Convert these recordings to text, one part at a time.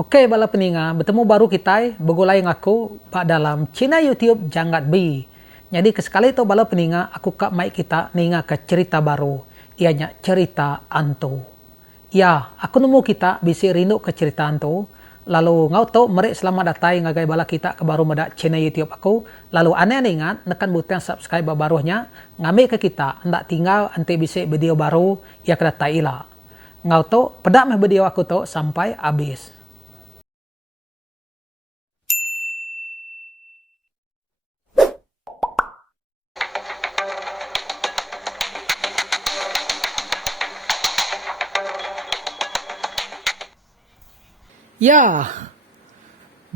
Oke, bala peninga, bertemu baru kita begulai ngaku pak dalam Cina YouTube Janggat B. Jadi kesekali itu bala peninga aku kak mai kita ninga ke cerita baru, ianya cerita antu. Ya, aku nemu kita bisi rindu ke cerita antu. Lalu ngau tau mereka selamat datang ngagai bala kita ke baru medak channel YouTube aku. Lalu aneh ingat nekan butang subscribe barunya ngambil ke kita hendak tinggal ante bisi video baru ya kena taila. Ngau tau pedak meh video aku tau sampai habis. Ya,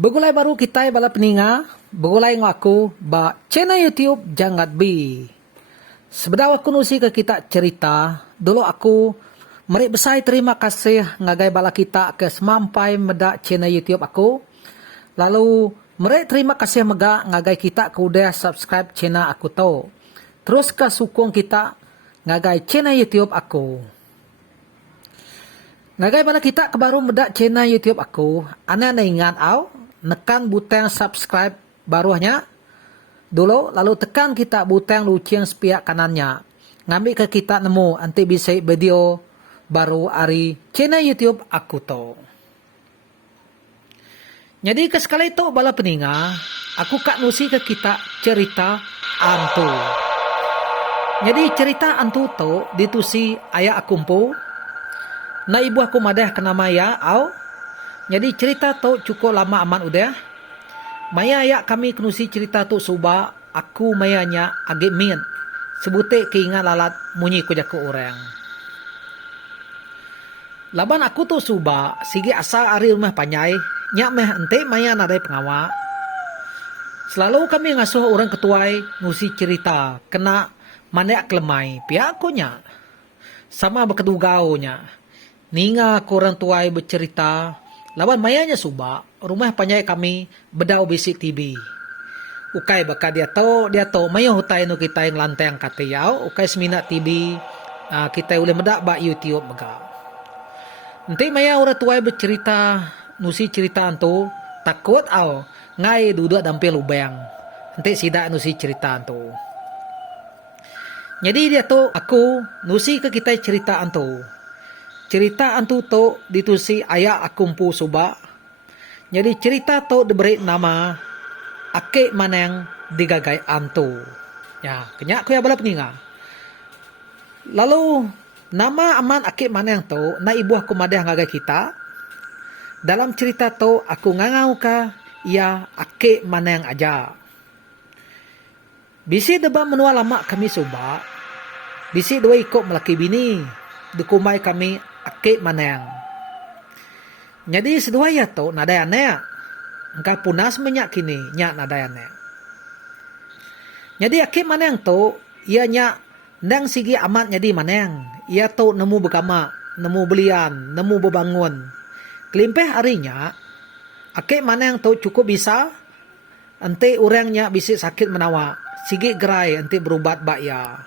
begulai baru kita bala peninga, begulai ngaku ba channel YouTube Janggat B. Sebenarnya aku nusi ke kita cerita, dulu aku meri besar terima kasih ngagai bala kita ke semampai medak channel YouTube aku. Lalu meri terima kasih mega ngagai kita ke udah subscribe channel aku tau. Terus ke sukung kita ngagai channel YouTube aku. Ngagai bala kita kebaru medak channel YouTube aku, ana ingat au nekan butang subscribe barunya dulu, lalu tekan kita butang lucing sepiak kanannya. Ngambil ke kita nemu nanti bisa video baru hari channel YouTube aku to. Jadi kesekali itu bala peninga, aku kak nusi ke kita cerita antu. Jadi cerita antu to ditusi ayah akumpu. Na ibu aku madah kena maya au. Jadi cerita tu cukup lama aman udah. Maya ya kami kenusi cerita tu suba aku mayanya agak min. Sebute keingat lalat munyi ku jaku orang. Laban aku tu suba sigi asal ari rumah panyai nyak meh ente maya nadai pengawa. Selalu kami ngasuh orang ketuai nusi cerita kena manek kelemai pihak aku nya. Sama berkedugau nya. Ninga korang tuai bercerita, lawan mayanya suba, rumah panyai kami bedau bisi TV. Ukai baka dia tahu mayo hutai nu kita yang lantang kata yau, ukai semina TV, kita boleh medak ba YouTube bega. Nanti maya orang tuai bercerita, nusi cerita antu, takut au, ngai duduk dampil lubang. Nanti sidak nusi cerita antu. Jadi dia tu aku nusi ke kita cerita antu. Cerita antu to ditusi ayah akumpu suba. Jadi cerita to diberi nama Ake Maneng Digagai Antu. Ya, kenyak ku ya bala peninga. Lalu nama aman Ake Maneng to na ibu aku madah ngagai kita. Dalam cerita to aku ngangau ka ya Ake Maneng aja. Bisi deba menua lama kami suba. Bisi dua ikut melaki bini. Dukumai kami Ake Maneng. Jadi sedua ya to nadayane. Engkau punas menyak kini nyak nadayane. Jadi Ake Maneng to ia nyak ndang sigi amat jadi maneng. Ia to nemu bekama, nemu belian, nemu bebangun. Kelimpeh harinya Ake Maneng to cukup bisa ente orangnya bisa sakit menawa. Sigi gerai ente berubat bak ya.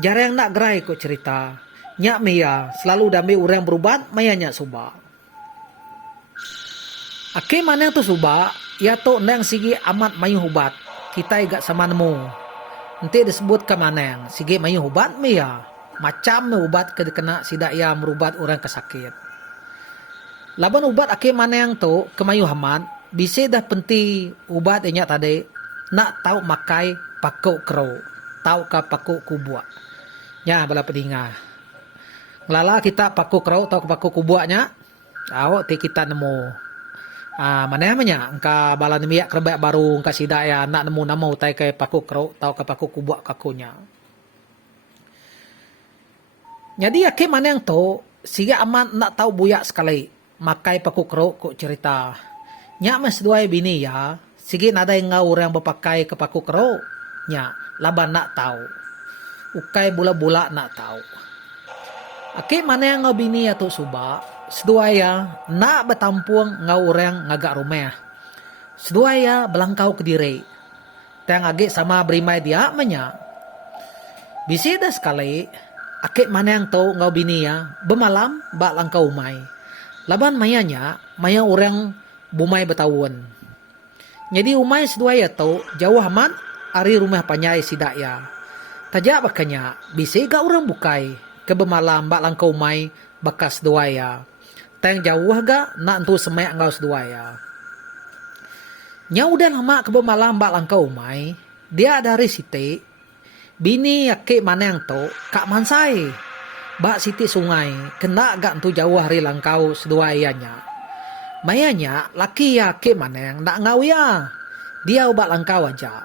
Jarang nak gerai kok cerita. Nyak Mia selalu damai orang berubat mayanya suba. Ake Maneng tu suba, ia tu nang sigi amat mayu ubat. Kita igak sama nemu. Nanti disebut ke Maneng, sigi mayu ubat Mia. Macam ubat kena sidak ia merubat orang kesakit. Laban ubat Ake Maneng tu kemayu haman, bisa dah penti ubat inya tadi nak tahu makai pakuk kero, tahu ka pakuk kubua. Ya bala pedinga. Lala kita paku kerau atau paku kubuaknya, awak ti kita nemu. Mana namanya? Engka bala nemiak kerbak baru, engka sidak ya nak nemu nama utai ke paku kerau atau ke paku kubuak kakunya. Jadi Ake Maneng tu siga aman nak tahu buyak sekali makai paku kerau kok cerita. Nyak mas dua bini ya, sigi nada yang ngau orang berpakai ke paku kerau, nya laban nak tahu. Ukai bula-bula nak tahu. Ake Maneng ngau bini atau suba, sedua ya nak bertampung ngau orang ngagak rumah. Sedua ya belangkau ke diri. Tang age sama berimai dia menya. Bisi dah sekali, Ake Maneng tu ngau bini ya, bemalam bak langkau umai. Laban mayanya, maya orang bumai betawun. Jadi umay seduaya tu jauh aman ari rumah panyai si daya. Tajak bakanya, bisa ga orang bukai ke bemalam bak langkau umay bakas duaya. Teng jauh ga nak entu semek ngau seduaya. Nya udah lama ke bemalam bak langkau umay, dia dari siti, bini yake maneng tu kak mansai. Bak siti sungai, kena gak entu jauh hari langkau seduayanya. Mayanya laki ya ke maneng nak ngau ya. Dia ubak langkau aja.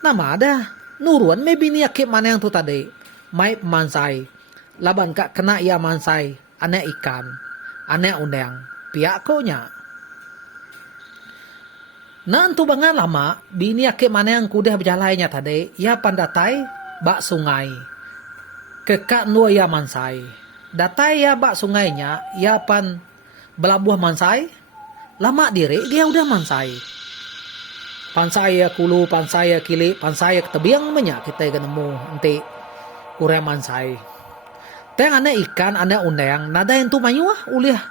Nama ada nurun me bini ya ke maneng tu tadi. Mai pemansai. Laban kak kena ia mansai. Ane ikan. Ane undang. Piak ko nya. Nah entu bangan lama. Bini ya ke maneng kudah berjalannya tadi. Ia pandatai bak sungai. Kekak nua ya mansai. Datai ya bak sungainya, ya pan belabuh mansai. Lama diri dia udah mansai. Pansai ya kulu, pansai ya kili, pansai ya ketebiang banyak kita ketemu nanti urai mansai. Teng ane ikan, ane undang, nada yang tu mayuah uliah.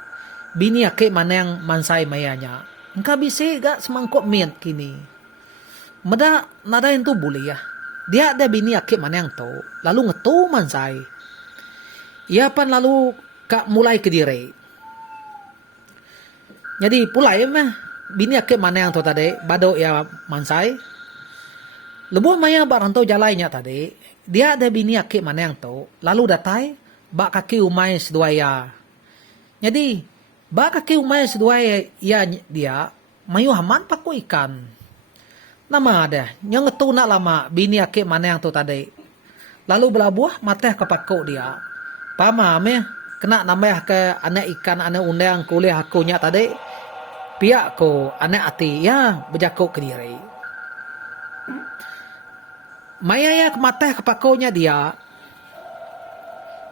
Bini ake maneng mansai mayanya. Engkau bisa gak semangkuk miet kini. Meda nada yang tu boleh ya. Dia ada bini ake maneng tu, lalu ngetu mansai. Ia pan lalu kak mulai ke diri. Jadi pulai mah bini ake maneng tu tadi, bado ya mansai. Lebuh maya bak rantau jalannya tadi, dia ada bini ake maneng tu, lalu datai bak kaki umai seduaya. Jadi bak kaki umai seduaya ya dia mayu haman paku ikan. Nama ada, yang ngetu nak lama bini ake mana yang tu tadi. Lalu belabuh mateh ke pakuk dia. Pama me kena nambah ke anak ikan anak undang kuliah aku nya tadi. Piak ko anak ati ya berjakuk ke diri. Maya ya mateh ke pakuknya dia.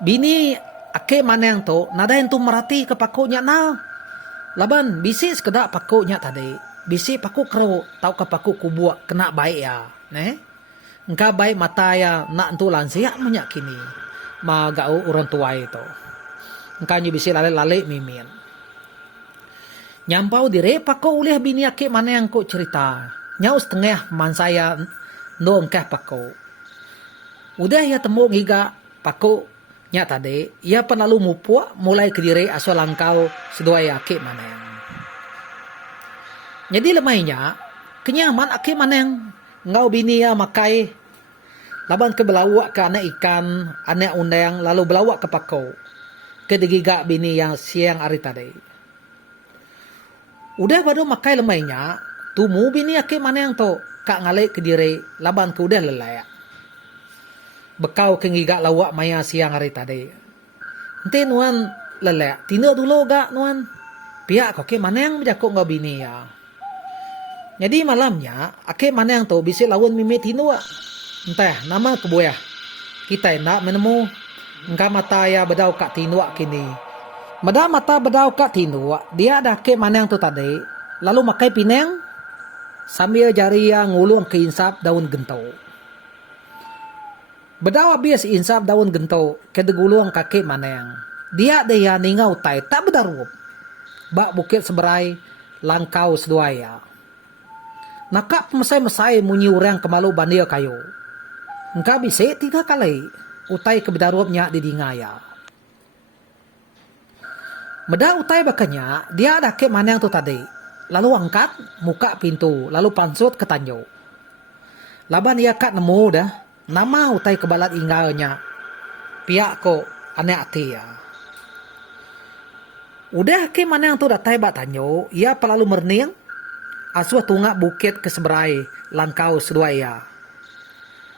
Bini ake mana yang tu nada yang tu merati ke pakuknya nah. Laban bisi sekedar pakuknya tadi. Bisi paku kero tau ke paku kubuak kena baik ya, engkau baik mata ya nak tu lansia banyak kini, ma gau orang tua itu, engkau nyu bisi lale mimin. Nyampau dire paku ulih bini ake mana yang ku cerita, nyau setengah man saya no engkau paku. Udah ya temu giga paku nya tadi, ia penalu mupua mulai ke dire asal langkau sedua ake mana yang. Jadi lemainya, kenyaman ake maneng ngau bini ya makai laban ke belawak ke anak ikan, anak undang lalu belawak ke pakau. Ke digiga bini yang siang hari tadi. Udah baru makai lemainya, tumu bini ake maneng to kak ngalik ke diri laban ke udah lelaya. Bekau ke ngiga lawak maya siang hari tadi. Nanti nuan lelaya, tino dulu gak nuan. Pihak kok ke maneng berjakuk ngau bini ya. Jadi malamnya, ake mana yang tahu bisa lawan mimit hinua. Entah, nama kebuaya. Kita nak menemu, engkau mata ya bedau kat tinua kini. Mada mata bedau kat tinua, dia ada ake mana yang tu tadi. Lalu makai pineng, sambil jari yang ngulung ke insap daun gentau. Bedau habis insap daun gentau, ke degulung kaki mana yang. Dia ada yang ningau tai, tak bedarup. Bak bukit seberai, langkau seduaya. Nakak mesai-mesai munyi orang kemalu bandia kayu. Engkau bisa 3 kali utai kebedarupnya di dingaya. Meda utai bakanya, dia ada ke mana yang tu tadi. Lalu angkat muka pintu, lalu pansut ke tanyo. Laban ia kat nemu dah, nama utai kebalat inggalnya. Piak ko ane ati ya. Udah ke mana yang tu datai bak tanyo, ia pelalu merning. Asuh tungak bukit ke seberai langkau seduaya.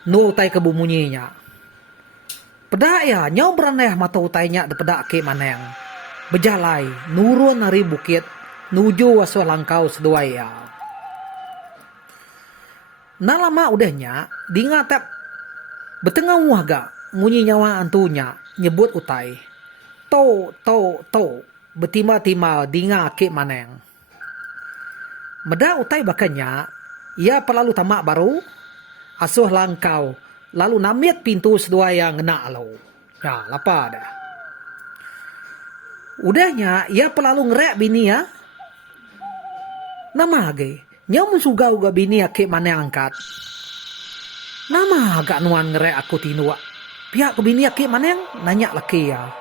Nu utai ke bumunyinya. Pedak ya, nyau beraneh mata utainya de pedak ke maneng. Bejalai, nurun nari bukit, nuju asuh langkau seduaya. Nah lama udahnya, dingatap betengah waga, munyi nyawa antunya, nyebut utai. To, betima-tima dinga ke maneng. Meda utai bakanya, ia pelalu tamak baru, asuh langkau, lalu namiat pintu sedua yang ngena alau. Ya, lapa dah. Udahnya ia pelalu ngerek bini ya. Nama age, nya mensuga uga bini ake mana angkat. Nama agak nuan ngerek aku tinua. Pihak ke bini ake mana yang nanya laki ya.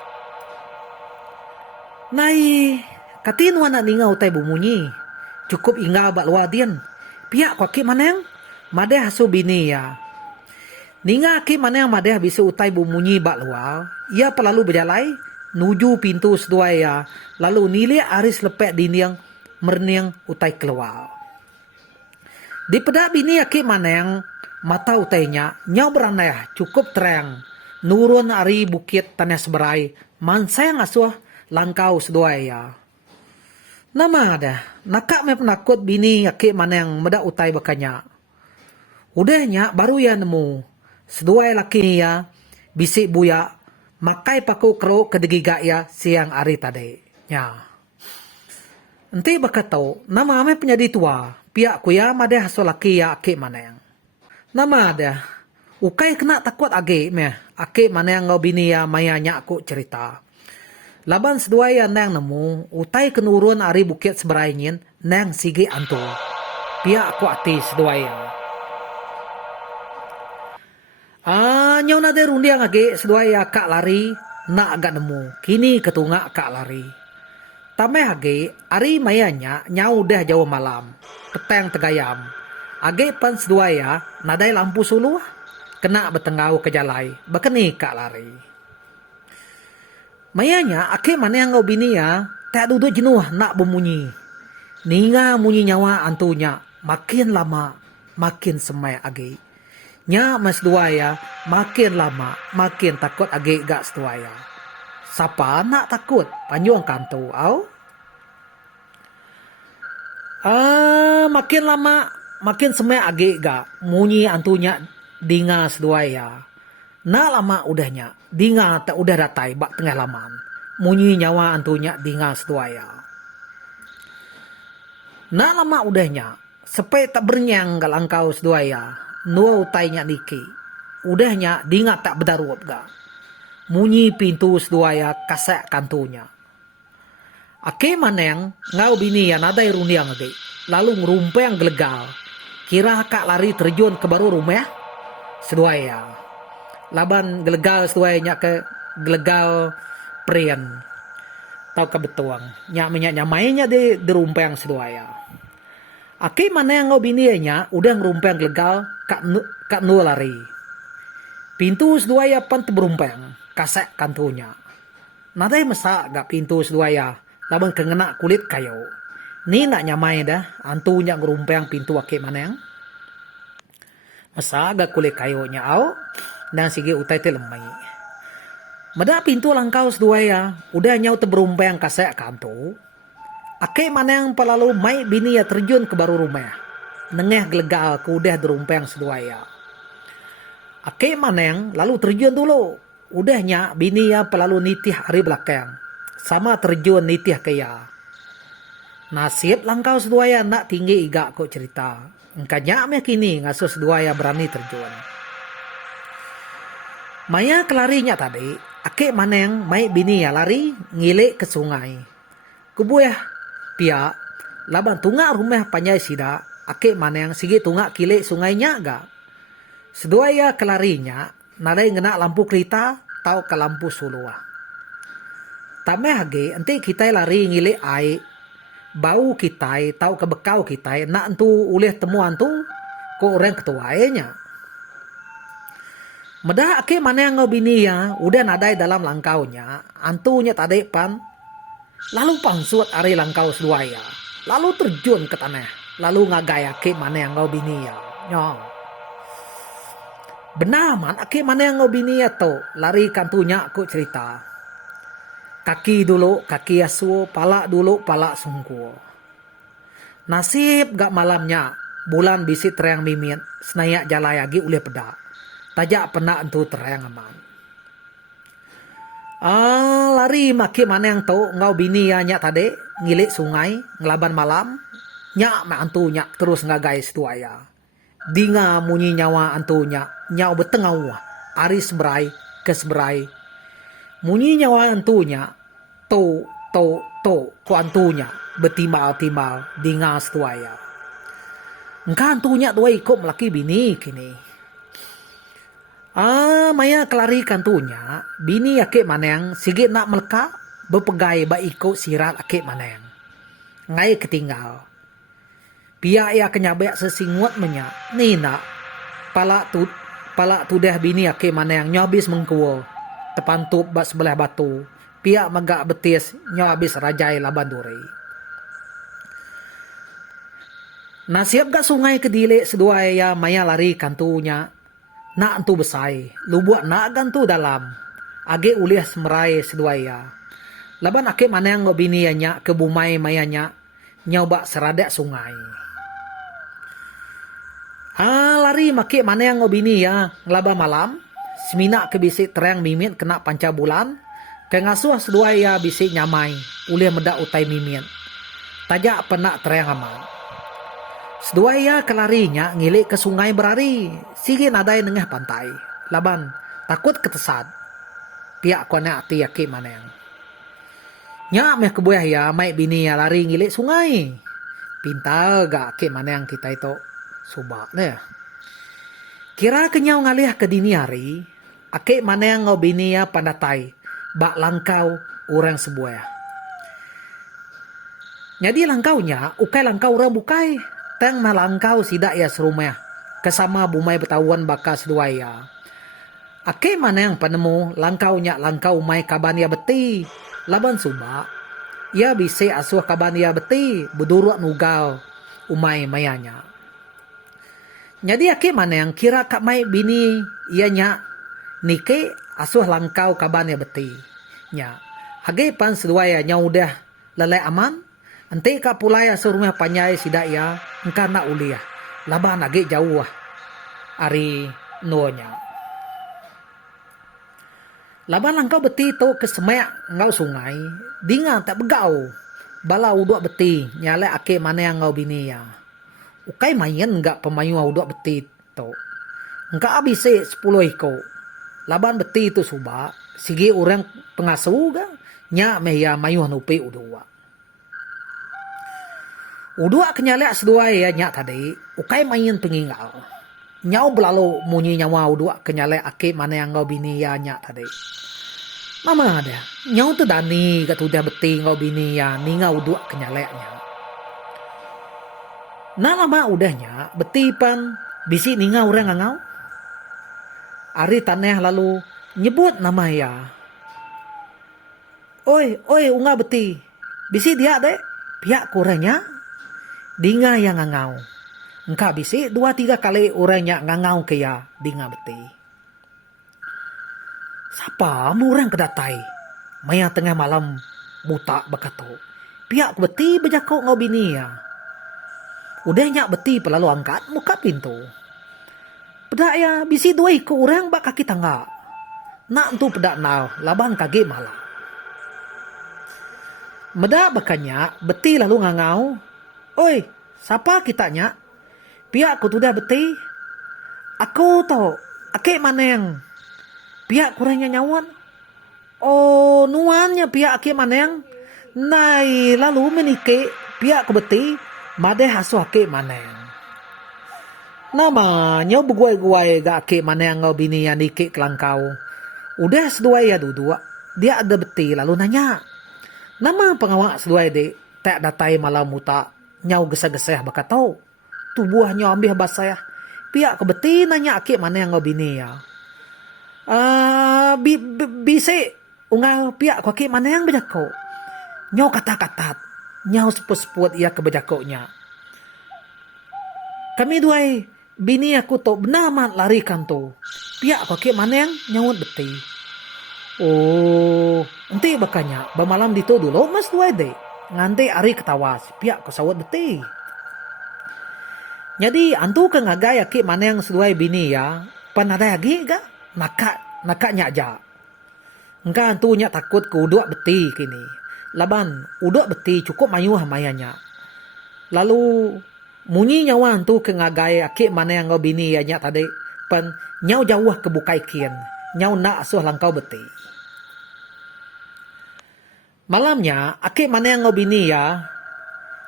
Nai, katinuan nak ningau tai bumunyi. Cukup inga bak luadian. Pihak ku ake mana yang madeh hasu bini ya. Ninga ake mana yang madeh bisa utai bumunyi bak luar. Ia pelalu berjalai nuju pintu sedua ya. Lalu nilai aris lepek diniang merniang utai keluar. Di pedak bini ake mana yang mata utainya nyau beranai cukup terang. Nurun ari bukit tanah seberai. Mansayang asuh langkau sedua ya. Nama ada. Nakak me penakut bini ake mana yang medak utai bakanya. Udahnya baru ya nemu. Sedua laki ya bisik buya. Makai paku kero kedegigak ya siang ari tadi. Ya. Enti bakatau, nama ame penyadi tua, pihak kuya made hasil laki ya ake mana yang. Nama ada, ukai kena takut age meh, ake mana yang ngau bini ya maya nyak aku cerita. Laban sedua ya nang nemu, utai kenurun ari bukit seberaingin, nang sige antu. Pihak aku ati sedua ya. Nyau nade rundiang age sedua ya kak lari, nak agak nemu, kini ketungak kak lari. Tamai age, ari mayanya nyau dah jauh malam. Petang tegayam. Age pan sedua ya, nadai lampu suluh. Kena betengau ke jalai. Bekeni kak lari. Mayanya, ake mana yang ngau bini ya, tak duduk jenuh nak bemunyi. Ninga munyi nyawa antunya. Makin lama, makin semai age. Nya mas dua ya, makin lama, makin takut age gak sedua ya. Sapa nak takut panjang kantu au? Makin lama makin semai age gak munyi antunya dinga sedua ya. Nak lama udahnya dinga tak udah datai bak tengah laman. Munyi nyawa antunya dinga sedua ya. Nak lama udahnya sepai tak bernyang gak langkau sedua ya. Nua utainya niki. Udahnya dinga tak bedaruap gak. Munyi pintu sedua ya kasak kantunya. Ake maneng ngau bini ya nadai rundiang age. Lalu ngerumpeng gelegal. Kira kak lari terjun ke baru rumah sedua ya. Laban gelegal sedua ya ke gelegal prian. Tau ke betuang. Nyak minyak nyamainya di rumpeng sedua ya. Ake maneng ngau bini ya udah ngerumpeng gelegal kak nu lari. Pintu sedua ya pan teberumpeng. Kasek kantunya. Nadai masak gak pintu sedua ya. Laban kengena kulit kayu. Ni nak nyamai dah. Antunya ngerumpeng pintu ake maneng. Masak gak kulit kayunya au. Dan sige utai te lemai. Mada pintu langkau sedua ya. Udah nyau teberumpeng kasek kantu. Ake maneng pelalu mai bini ya terjun ke baru rumah. Nengeh gelegal ke udah derumpeng sedua ya. Ake maneng lalu terjun dulu. Udahnya bini ya pelalu nitih hari belakang. Sama terjun nitih ke ya. Nasib langkau sedua ya nak tinggi iga kok cerita. Engkanya me kini ngasuh sedua ya berani terjun. Maya kelarinya tadi. Ake maneng mai bini ya lari ngilek ke sungai. Kubuah pia. Laban tungak rumah panjai sida. Ake maneng sige tungak kilek sungainya agak. Sedua ya kelarinya. Nadai ngena lampu kereta tau ke lampu suluah. Tamai hage enti kita lari ngile ai bau kita tau ke bekau kita nak entu uleh temuan tu ko orang ketuanya. Meda ake mana yang ngau bini ya udah nadai dalam langkaunya antunya tadi pan lalu pangsut ari langkau sedua ya lalu terjun ke tanah lalu ngagai ake mana yang ngau bini ya nyong. Benar man, ake mana yang ngau bini ya to lari kantunya aku cerita. Kaki dulu, kaki asu, palak dulu, palak sungku. Nasib gak malamnya, bulan bisi terang mimit, senayak jalai lagi uleh pedak. Tajak penak entu terang aman. Lari maki mana yang to ngau bini ya nyak tadi, ngilik sungai, ngelaban malam, nyak mak antu nyak terus ngagai setua ya. Dinga munyi nyawa antunya nyau betengau ari seberai ke seberai munyi nyawa antunya tu to ko antunya betimal-timal dinga setuaya. Engka antunya dua ikut melaki bini kini. Maya kelari kantunya bini ake maneng sige nak melka bepegai ba ikut sirat ake maneng. Ngai ketinggal. Pia ia kenyabek sesinguat menya. Nina pala tu deh bini ake maneng nyobis mengkuo. Tepantup bak sebelah batu. Pia megak betis nyobis rajai laban duri. Nasiap gak sungai kedile sedua ya maya lari kantunya. Nak entu besai, lubuak nak gantu dalam. Age uliah semerai sedua ya. Laban ake maneng ngo bini nya ke bumai mayanya nyoba seradak sungai. Lari make maneng ngo bini ya ngelaba malam. Semina ke bisik terang mimit kena panca bulan. Ke ngasuh sedua ya bisik nyamai. Uliah medak utai mimit. Tajak penak terang aman. Sedua ia kelarinya ngilik ke sungai berari. Sige nadai nengah pantai. Laban takut ketesat. Pihak kona ati yaki maneng. Nyak meh kebuah ya mai bini ya lari ngilik sungai. Pintar gak ke maneng kita itu. Subak deh. Kira kenyau ngalih ke dini hari. Ake maneng ngau bini ya pandatai. Bak langkau orang sebuah. Jadi langkaunya ukai langkau orang bukai. Teng malangkau sidak ya serumah. Kesama bumai bertawan bakas dua ya. Ake mana yang penemu langkaunya langkau umai kaban ya beti. Laban subak. Ya bise asuh kaban ya beti. Beduruk nugal umai mayanya. Jadi ake mana yang kira kak mai bini ianya nike asuh langkau kaban ya beti. Nya. Hage pan sedua ya nya udah lelai aman. Ente ka pulai asuh rumah panyai sidak ya. Engka nak uliah. Laban age jauh. Ari nuonya. Laban langkau beti to ke semek ngau sungai. Dinga tak begau. Bala uduk beti. Nyale ake mana yang ngau bini ya. Ukai main enggak pemayu uduk beti to. Engka abise 10 iko. Laban beti tu subak. Sigi orang pengasuh ga. Nya meya mayu hanupi udua. Udua kenyalek sedua ya nyak tadi. Ukai main pengingal. Nyau belalu munyi nyawa udua kenyalek ake mana yang ngau bini ya nyak tadi. Mama ada. Nyau tu dani kat udah beti ngau bini ya. Ni ngau udua kenyaleknya. Nah lama udahnya. Beti pan. Bisi ni ngau orang ngau. Ari tanah lalu nyebut nama ya. Oi unga beti. Bisi dia dek. Pihak kurangnya. Dinga yang ngangau. Engkau bisi 2-3 kali orangnya ngangau kaya dinga beti. Siapa orang kedatai? Maya tengah malam buta bekato. Pihak beti berjakok ngau bini ya. Udah nyak beti pelalu angkat muka pintu. Pedak ya bisi 2 ikut orang bak kaki tangga. Nak tu pedak nau laban kage malam. Medak bakanya beti lalu ngangau. Oi, siapa kitanya? Pihak ku tudah beti. Aku tau, ake maneng. Pihak kurangnya nyawan. Oh, nuannya pihak ake maneng. Nai, lalu menike pihak ku beti. Madeh hasu ake maneng. Nama, nyau beguai-guai gak ake maneng ngau bini yang nike kelangkau. Udah sedua ya duduk. Dia ada beti lalu nanya. Nama pengawak sedua dek. Tak datai malam muta. Nyau gesah-gesah bakatau. Tubuh nyau ambil basah. Pihak kebeti nanya ake mana yang ngau bini ya. Bisi. Ungal pihak ake mana yang berjakok. Nyau kata-kata. Nyau seput-seput ia ke berjakoknya. Kami duai. Bini aku tu benar amat larikan tu. Pihak ake mana yang nyawut beti. Oh. Nanti bakanya. Bermalam di tu dulu mas duai dek. Nganti ari ketawas. Pihak ko sawat beti. Jadi antu ke ngagai aki mana yang seduai bini ya. Pan ada lagi ga? Nakak nyak. Engka antu nyak takut ke uduk beti kini. Laban uduk beti cukup mayuh mayanya. Lalu munyi nyawa antu ke ngagai aki mana yang ngau bini ya nyak tadi. Pan nyau jauh ke bukai kian. Nyau nak asuh langkau beti. Malamnya, ake mana yang ngau bini ya,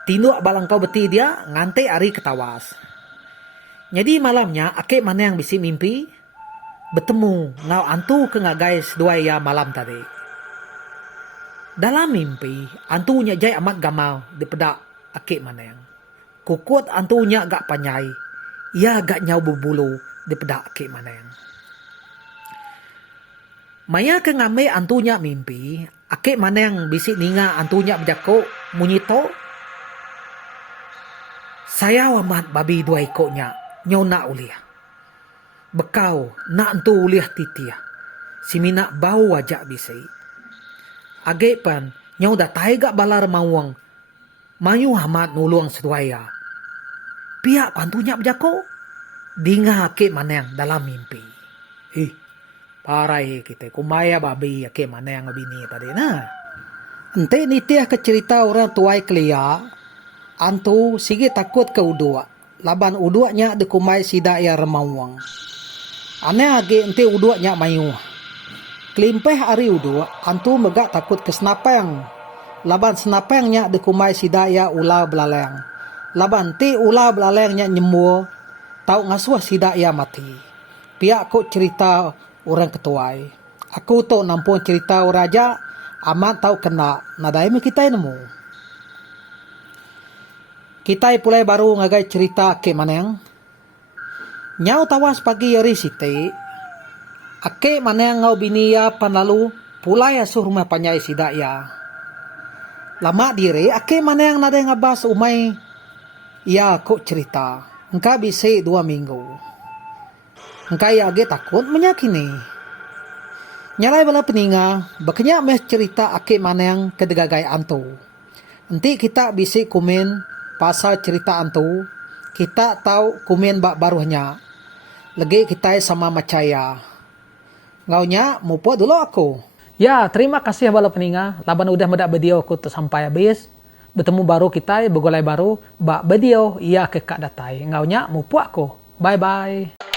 tinduk balang kau beti dia, ngante ari ketawas. Jadi malamnya, ake mana yang bisi mimpi, bertemu ngau antu ke guys dua ya malam tadi. Dalam mimpi, antunya jai amat gamal di pedak ake mana yang. Kukut antunya agak panyai, ia agak nyau berbulu di pedak ake mana yang. Maya ke ngame antunya mimpi, ake mana yang bisi ninga antunya berjako munyito. Saya wamat babi dua ikutnya, nyau nak uliah. Bekau nak antu uliah titia, si minak bau wajak bisi. Age pan, nyau dah taiga balar mawang, mayu hamat nuluang seduaya. Pihak pantunya berjako, dinga ake mana yang dalam mimpi. Parai kita kumaya babi ake mana yang bini tadi nah. Ente nitiah ke cerita orang tuai kelia, antu sige takut ke udua. Laban uduanya de kumai sida ya remawang. Ane age ente uduanya mayu. Kelimpeh ari udua, antu megak takut ke senapeng. Laban senapengnya de kumai sida ya ula belaleng. Laban ti ula belalengnya nyembuh, tau ngasuh sida ya mati. Pihak kok cerita orang ketuai. Aku tu nampun cerita raja amat tahu kena nadai me kita nemu. Kita pulai baru ngagai cerita ke maneng. Nyau tawas pagi hari site. Ake maneng ngau binia pan lalu pulai asuh rumah panyai sidak ya. Lama dire ake maneng nadai ngabas umai ya kok cerita. Engkau bisa 2 minggu. Engkai age takut menyakini. Nyalai bala peninga, bakanya meh cerita ake maneng kedegagai antu. Nanti kita bisa komen pasal cerita antu, kita tahu komen bak baruhnya. Lagi kita sama macaya. Ngaunya mupo dulu aku. Ya, terima kasih bala peninga. Laban udah medak video aku sampai habis. Bertemu baru kita, begolai baru, bak video iya ke kak datai. Ngaunya mupo aku. Bye bye.